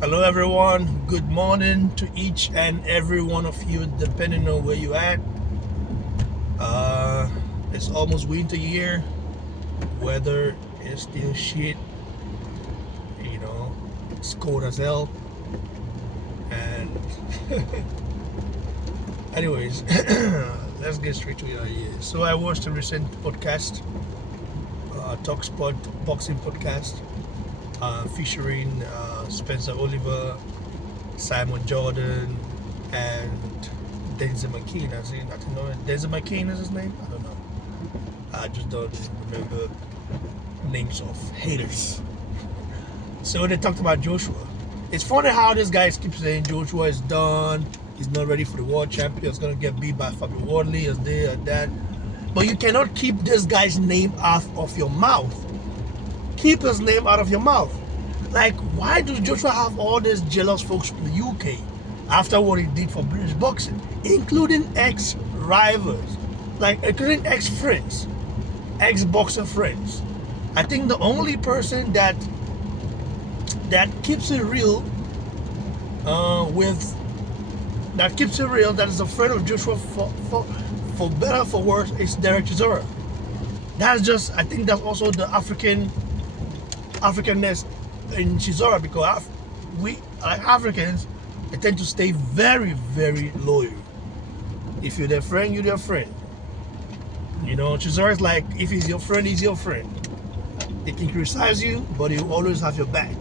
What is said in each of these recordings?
Hello, everyone. Good morning to each and every one of you, depending on where you at. Uh, it's almost winter here. Weather is still shit. You know, it's cold as hell. And, anyways, let's get straight to it. So I watched a recent podcast, Talksport boxing podcast, featuring Spencer Oliver, Simon Jordan, and Denzel McKean. I don't know. Denzel McKean is his name? I don't know. I just don't remember names of haters. So they talked about Joshua. It's funny how this guy keeps saying Joshua is done. He's not ready for the world champion. He's gonna get beat by Fabio Wardley, as this or that. But you cannot keep this guy's name out of your mouth. Keep his name out of your mouth. Like, why does Joshua have all these jealous folks from the UK after what he did for British boxing, including ex-rivals, like including ex-friends, ex-boxer friends? I think the only person that keeps it real that is a friend of Joshua for better or for worse is Derek Chisora. That's just, I think that's also the Africanness in Chisora, because we like Africans, they tend to stay very, very loyal. If you're their friend, you're their friend. You know, Chisora is like, if he's your friend, he's your friend. He can criticize you, but he will always have your back.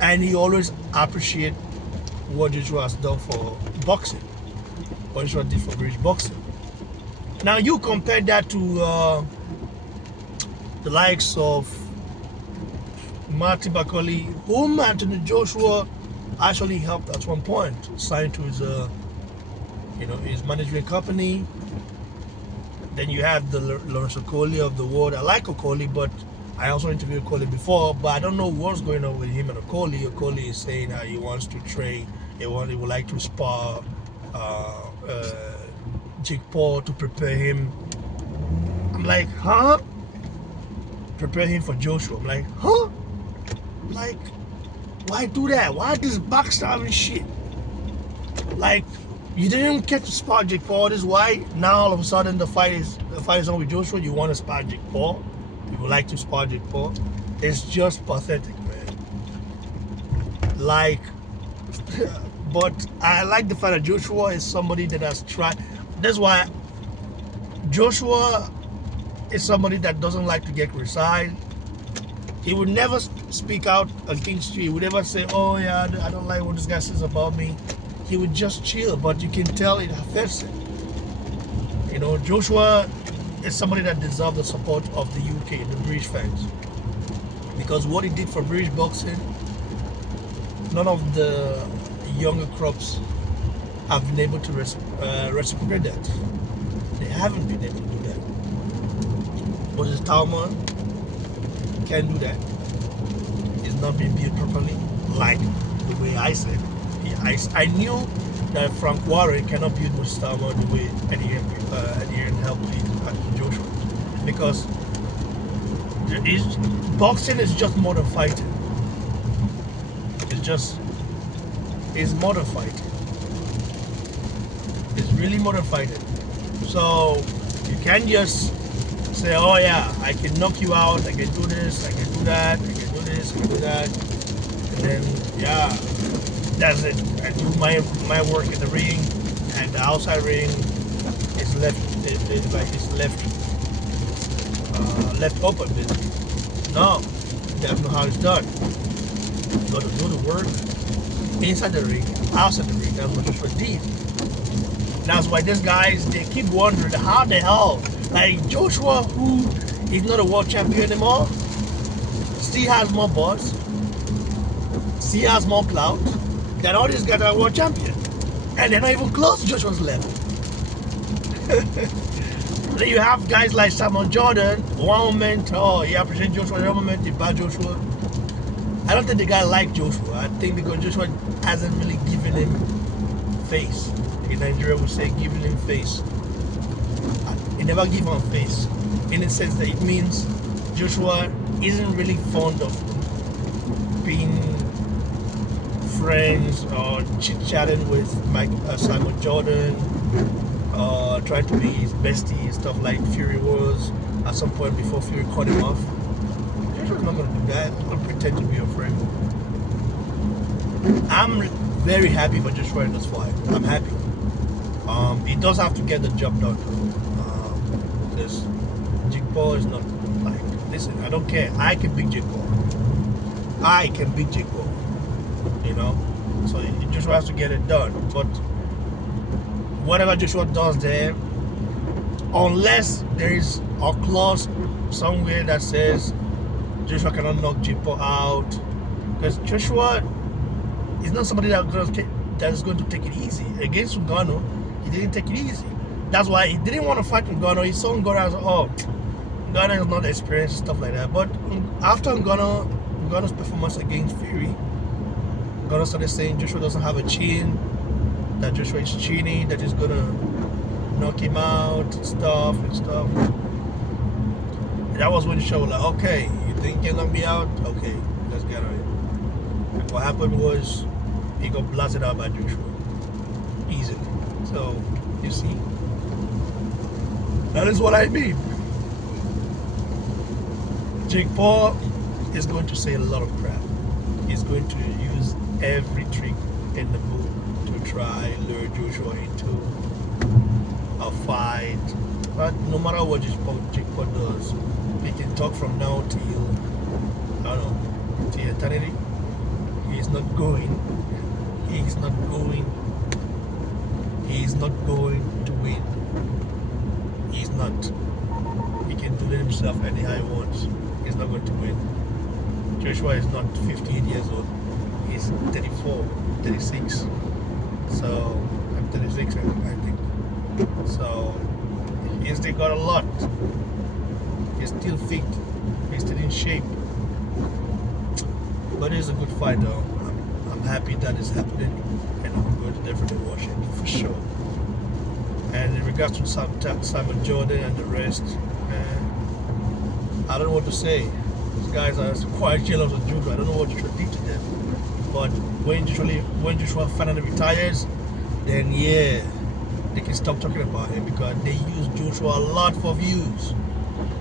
And he always appreciate what Joshua has done for boxing, what Joshua did for British boxing. Now you compare that to the likes of Marty Bakoli, whom Anthony Joshua actually helped at one point, signed to his his management company. Then you have the Lawrence Okoli of the world. I like Okoli, but I also interviewed Okoli before, but I don't know what's going on with him and Okoli. Okoli is saying he wants to train, he would like to spar Jake Paul to prepare him. I'm like, huh? Prepare him for Joshua. I'm like, huh? Like, why do that? Why this backstabbing shit? Like, you didn't get to spar Jake Paul. This is why now all of a sudden the fight is on with Joshua. You want to spar Jake Paul? You would like to spar Jake Paul? It's just pathetic, man. Like, but I like the fact that Joshua is somebody that has tried. That's why Joshua is somebody that doesn't like to get criticized. He would never speak out against you. He would never say, oh yeah, I don't like what this guy says about me. He would just chill, but you can tell it affects him. You know, Joshua is somebody that deserves the support of the UK, the British fans. Because what he did for British boxing, none of the younger crops have been able to reciprocate that. They haven't been able to do that. Moses Talman can't do that. It's not being built properly, like the way I said. I knew that Frank Warren cannot build Moses Talman the way Eddie helped Joshua, because boxing is just modern fighting. It's modern fighting. It's really modern fighting. So you can't just say, oh yeah, I can knock you out, I can do this, I can do that, I can do this, I can do that, and then yeah, that's it. I do my work in the ring, and the outside ring is left left open, basically. No, that's not how it's done. You got to do the work inside the ring, outside the ring. That's what Joshua did. That's why these guys, they keep wondering how the hell, like Joshua, who is not a world champion anymore, still has more buzz, still has more clout than all these guys that are world champion. And they're not even close to Joshua's level. Then you have guys like Simon Jordan. One moment, oh, he appreciates Joshua. The other moment, he bad Joshua. I don't think the guy liked Joshua. I think because Joshua hasn't really given him face. In Nigeria, we say giving him face. He never give him face. In the sense that it means Joshua isn't really fond of being friends or chit-chatting with Simon Jordan, trying to be his bestie and stuff like Fury was at some point before Fury cut him off. Joshua's not going to do that. He's going to pretend to be your friend. I'm very happy for Joshua in this fight. I'm happy. He does have to get the job done because Jake Paul is not like, listen, I don't care. I can beat Jake Paul. I can beat Jake Paul. You know? So Joshua has to get it done. But whatever Joshua does there, unless there is a clause somewhere that says Joshua cannot knock Jake Paul out, because Joshua is not somebody that is going to take it easy. Against Ngannou, he didn't take it easy. That's why he didn't want to fight Ngannou. He saw Ngannou as, oh, Ngannou is not experienced, stuff like that. But after Ngannou's performance against Fury, Ngannou started saying Joshua doesn't have a chin, that Joshua is chinny, that he's gonna knock him out, and stuff. And that was when Joshua was like, okay, you think you can knock me out? Okay, let's get on it. And what happened was he got blasted out by Joshua easily. So you see, that is what I mean. Jake Paul is going to say a lot of crap. He's going to use every trick in the book to try lure Joshua into a fight. But no matter what Jake Paul does, he can talk from now till, I don't know, till eternity. He's not going to win. He's not. He can do it himself anyhow he wants. He's not going to win. Joshua is not 58 years old. He's 34, 36. So, I'm 36, I think. So, he's still got a lot. He's still fit. He's still in shape. But it's a good fight though. I'm happy that is happening, and I'm going to definitely watch it for sure. And in regards to Simon Jordan and the rest, I don't know what to say. These guys are quite jealous of Joshua. I don't know what Joshua did to them. But when Joshua finally retires, then yeah, they can stop talking about him, because they use Joshua a lot for views.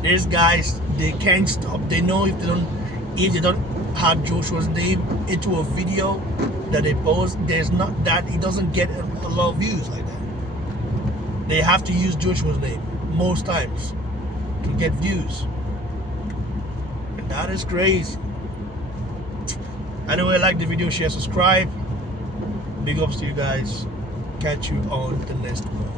These guys, they can't stop. They know if they don't have Joshua's name into a video that they post, there's not that it doesn't get a lot of views like that. They have to use Joshua's name most times to get views, and that is crazy. Anyway, like the video, share, subscribe. Big ups to you guys. Catch you on the next one.